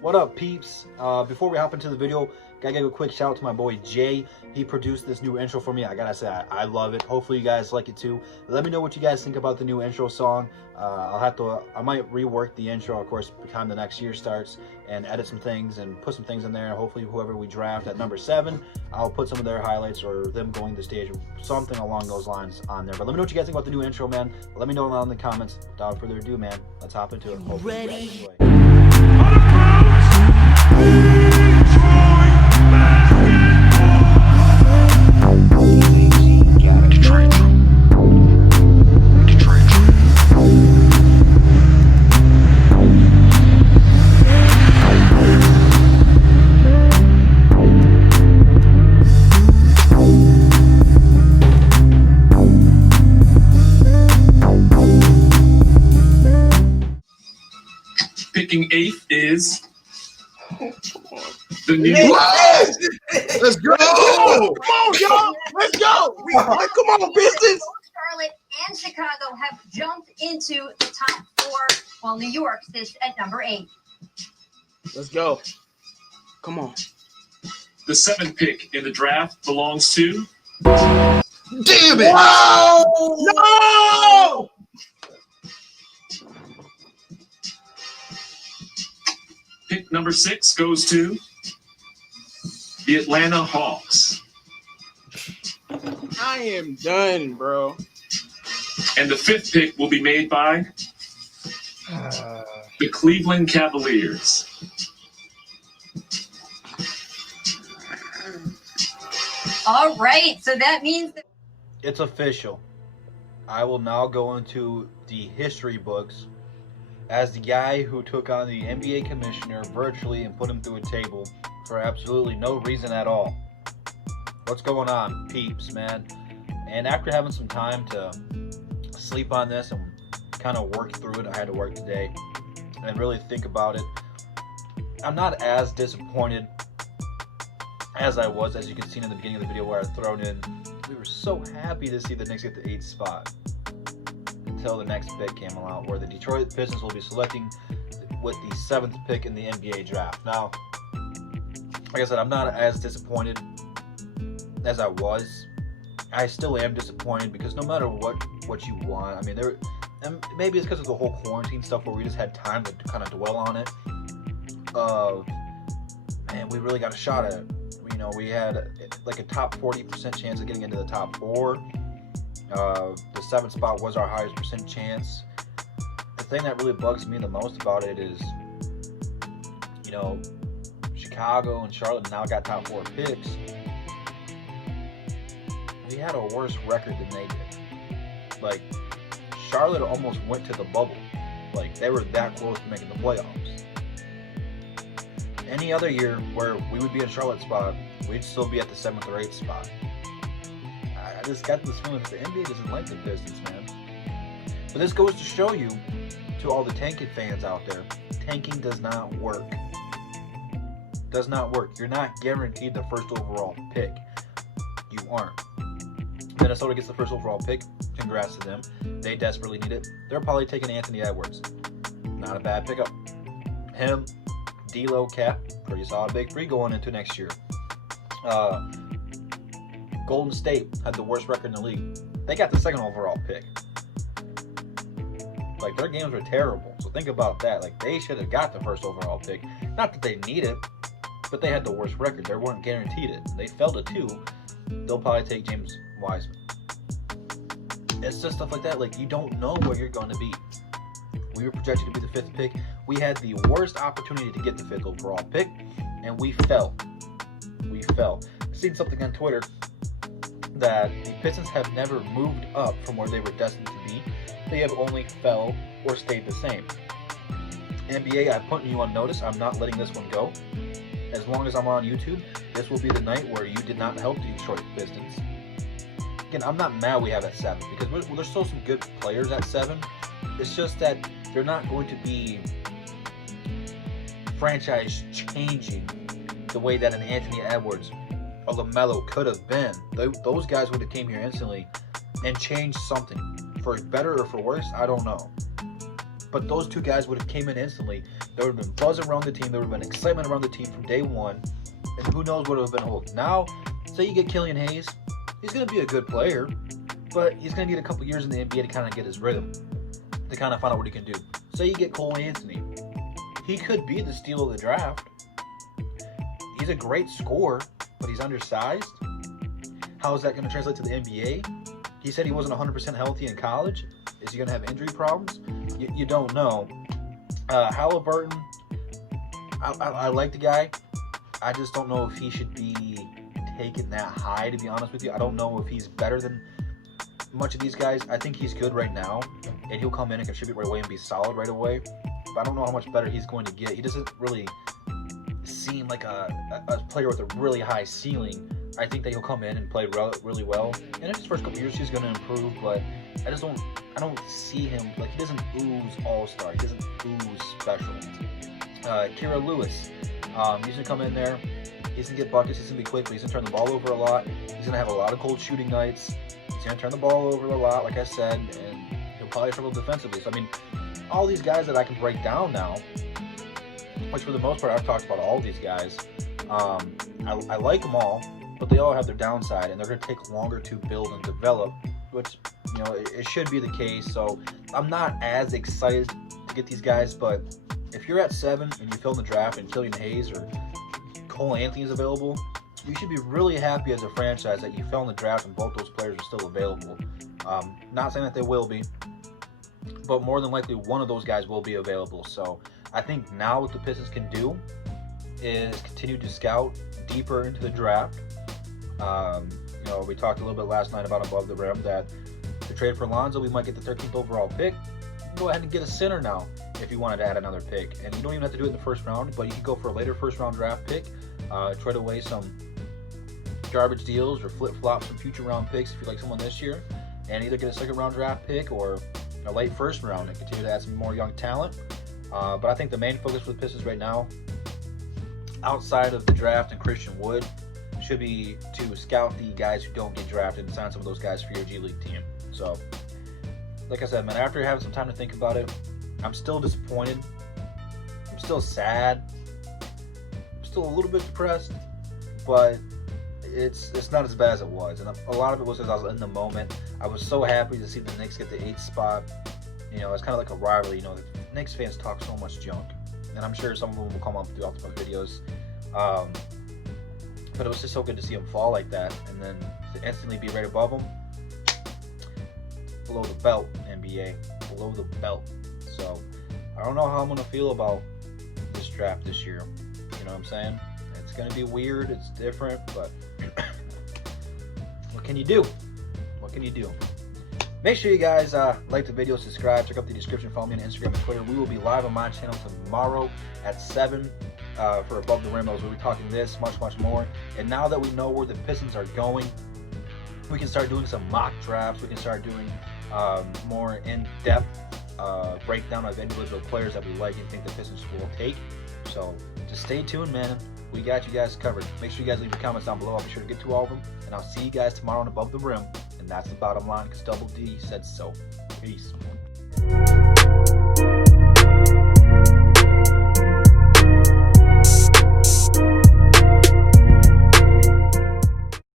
What up, peeps? Before we hop into the video, gotta give a quick shout out to my boy Jay. He produced this new intro for me. I gotta say, I love it. Hopefully you guys like it too. Let me know what you guys think about the new intro song. I might rework the intro, of course, by the time the next year starts, and edit some things and put some things in there. Hopefully whoever we draft at number 7, I'll put some of their highlights or them going to stage or something along those lines on there. But let me know what you guys think about the new intro, man. Let me know down in the comments. Without further ado, man, let's hop into it. Hopefully Ready? Picking 8th is the New York. Let's go! Come on, y'all! Let's go! Come on, Pistons! Charlotte and Chicago have jumped into the top 4, while New York sits at number 8. Let's go. Come on. The 7th pick in the draft belongs to. Damn it! No! Pick number 6 goes to the Atlanta Hawks. I am done, bro. And the 5th pick will be made by the Cleveland Cavaliers. All right, so that means that It's official. I will now go into the history books as the guy who took on the NBA commissioner virtually and put him through a table for absolutely no reason at all. What's going on, peeps, man? And after having some time to sleep on this and kind of work through it, I had to work today and really think about it. I'm not as disappointed as I was, as you can see in the beginning of the video where I thrown in. We were so happy to see the Knicks get the 8th spot until the next pick came out, where the Detroit Pistons will be selecting with the 7th pick in the NBA draft. Now, like I said, I'm not as disappointed as I was. I still am disappointed because no matter what you want, I mean, and maybe it's because of the whole quarantine stuff where we just had time to kind of dwell on it. Man, we really got a shot at it. You know, we had like a top 40% chance of getting into the top 4. The 7th spot was our highest percent chance. The thing that really bugs me the most about it is, you know, Chicago and Charlotte now got top 4 picks. We had a worse record than they did. Like, Charlotte almost went to the bubble. Like, they were that close to making the playoffs. Any other year where we would be in Charlotte's spot, we'd still be at the 7th or 8th spot. I just got this feeling that the NBA doesn't like the Pistons, man. But this goes to show you, to all the tanking fans out there, tanking does not work. Does not work. You're not guaranteed the first overall pick. You aren't. Minnesota gets the first overall pick. Congrats to them. They desperately need it. They're probably taking Anthony Edwards. Not a bad pickup. Him, D'Lo, Cap, pretty solid big 3 going into next year. Golden State had the worst record in the league. They got the 2nd overall pick. Like, their games were terrible. So think about that. Like, they should have got the 1st overall pick. Not that they need it, but they had the worst record. They weren't guaranteed it. They fell to 2. They'll probably take James Wiseman. It's just stuff like that. Like, you don't know where you're going to be. We were projected to be the 5th pick. We had the worst opportunity to get the 5th overall pick, and we fell. We fell. I've seen something on Twitter that the Pistons have never moved up from where they were destined to be. They have only fell or stayed the same. NBA, I'm putting you on notice. I'm not letting this one go. As long as I'm on YouTube, this will be the night where you did not help the Detroit Pistons. Again, I'm not mad we have at 7 because there's still some good players at 7. It's just that they're not going to be franchise changing the way that an Anthony Edwards or LaMelo could have been. Those guys would have came here instantly and changed something. For better or for worse, I don't know. But those two guys would have came in instantly. There would have been buzz around the team. There would have been excitement around the team from day one. And who knows what would have been hold. Now, say you get Killian Hayes. He's going to be a good player, but he's going to need a couple years in the NBA to kind of get his rhythm, to kind of find out what he can do. Say you get Cole Anthony. He could be the steal of the draft. He's a great scorer, but he's undersized. How is that going to translate to the NBA? He said he wasn't 100% healthy in college. Is he going to have injury problems? You don't know. Halliburton, I like the guy. I just don't know if he should be taken that high, to be honest with you. I don't know if he's better than much of these guys. I think he's good right now, and he'll come in and contribute right away and be solid right away. But I don't know how much better he's going to get. He doesn't really seem like a player with a really high ceiling. I think that he'll come in and play really well. And in his first couple years, he's going to improve, but I don't see him, like, he doesn't ooze all-star. He doesn't ooze special. Kira Lewis, he's going to come in there. He's going to get buckets. He's going to be quick, but he's going to turn the ball over a lot. He's going to have a lot of cold shooting nights. He's going to turn the ball over a lot, like I said, and he'll probably struggle defensively. So, I mean, all these guys that I can break down now, which for the most part, I've talked about all these guys. I like them all, but they all have their downside, and they're going to take longer to build and develop, which, you know, it should be the case. So I'm not as excited to get these guys, but if you're at 7 and you fill in the draft and Killian Hayes or Cole Anthony is available, you should be really happy as a franchise that you fell in the draft and both those players are still available. Not saying that they will be, but more than likely one of those guys will be available. So I think now what the Pistons can do is continue to scout deeper into the draft. You know, we talked a little bit last night about Above the Rim that to trade for Lonzo, we might get the 13th overall pick. Go ahead and get a center now if you wanted to add another pick. And you don't even have to do it in the first round, but you could go for a later first round draft pick, trade away some garbage deals or flip-flop some future round picks if you like someone this year, and either get a second round draft pick or a late first round and continue to add some more young talent. But I think the main focus for the Pistons right now, outside of the draft and Christian Wood, should be to scout the guys who don't get drafted and sign some of those guys for your G League team. So, like I said, man, after having some time to think about it, I'm still disappointed. I'm still sad. I'm still a little bit depressed, but it's not as bad as it was. And a lot of it was because I was in the moment. I was so happy to see the Knicks get the 8th spot. You know, it's kind of like a rivalry. You know, the Knicks fans talk so much junk, and I'm sure some of them will come up throughout the videos. But it was just so good to see them fall like that, and then to instantly be right above them. Below the belt, NBA. Below the belt. So, I don't know how I'm going to feel about this draft this year. You know what I'm saying? It's going to be weird. It's different, but what can you do? What can you do? Make sure you guys like the video, subscribe, check out the description, follow me on Instagram and Twitter. We will be live on my channel tomorrow at 7 for Above the Rim. We'll be talking this, much more. And now that we know where the Pistons are going, we can start doing some mock drafts. We can start doing more in-depth breakdown of individual players that we like and think the Pistons will take. So just stay tuned, man. We got you guys covered. Make sure you guys leave your comments down below. I'll be sure to get to all of them. And I'll see you guys tomorrow on Above the Rim. And that's the bottom line, because Double D said so. Peace.